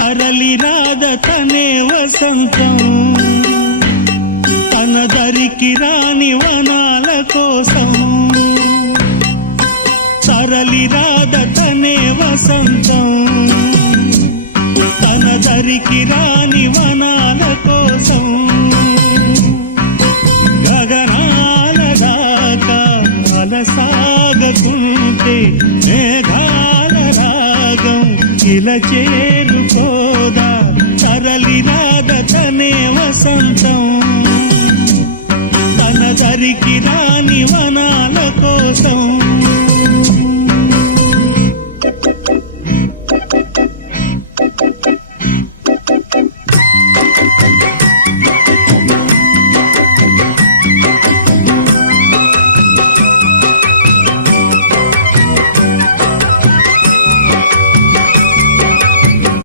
తరలి రాద తనే వసంతం తన దరికి రాని వనాల కోసం తరలి రాద తనే వసంతం తన దరికి రాని వనాల కోసం గగనాల దాకా అలసాగకుంటే మేఘాల రాగం ఇలా చేరుకోదా తరలి రాద తనే వసంతం తన దరికి రాని వనాల కోసం